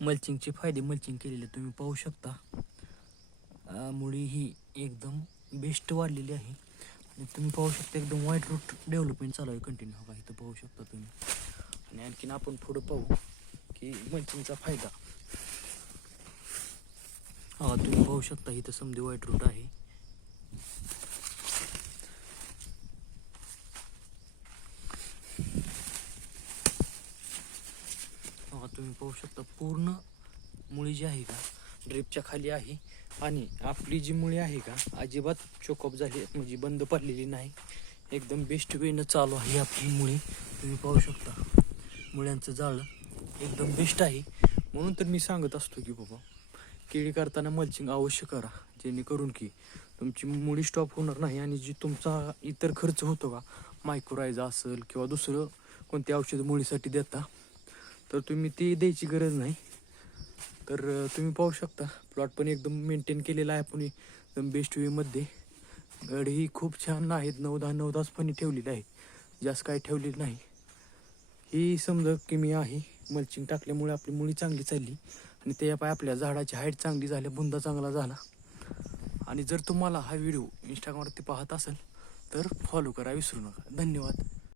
मल्चिंगचे फायदे मल्चिंग केलेले तुम्ही पाहू शकता. मुळी ही एकदम बेस्ट वाढलेली आहे आणि तुम्ही पाहू शकता एकदम व्हाईट रूट डेव्हलपमेंट चालू आहे कंटिन्यू. बघा इथं पाहू शकता तुम्ही. आणि आणखीन आपण पुढं पाहू की मल्चिंगचा फायदा. तुम्ही पाहू शकता इथं समधी व्हाईट रूट आहे. तुम्ही पाहू शकता पूर्ण मुळी जी आहे का ड्रिपच्या खाली आहे आणि आपली जी मुळी आहे का अजिबात चोकअप झाली म्हणजे बंद पडलेली नाही. एकदम बेस्ट वेनं चालू आहे आपली मुळी. तुम्ही पाहू शकता मुळ्यांचं जाळं एकदम बेस्ट आहे. म्हणून तर मी सांगत असतो की बाबा केळी करताना मल्चिंग अवश्य करा, जेणेकरून की तुमची मुळी स्टॉप होणार नाही आणि जी तुमचा इतर खर्च होतो का मायक्रोरायझा असेल किंवा दुसरं कोणती औषध मुळीसाठी देता तर तुम्ही ती द्यायची गरज नाही. तर तुम्ही पाहू शकता प्लॉट पण एकदम मेंटेन केलेला आहे आपण एकदम बेस्ट वेमध्ये. गडही खूप छान आहेत. 9-10 फणी ठेवलेली आहे, जास्त काही ठेवलेली नाही. ही समजा की मी आहे मल्चिंग टाकल्यामुळे आपली मुळी चांगली चालली आणि त्या पाय आपल्या झाडाची हाईट चांगली झाली, बुंदा चांगला झाला. आणि जर तुम्हाला हा व्हिडिओ इंस्टाग्रामवरती पाहत असेल तर फॉलो करा विसरू नका. धन्यवाद.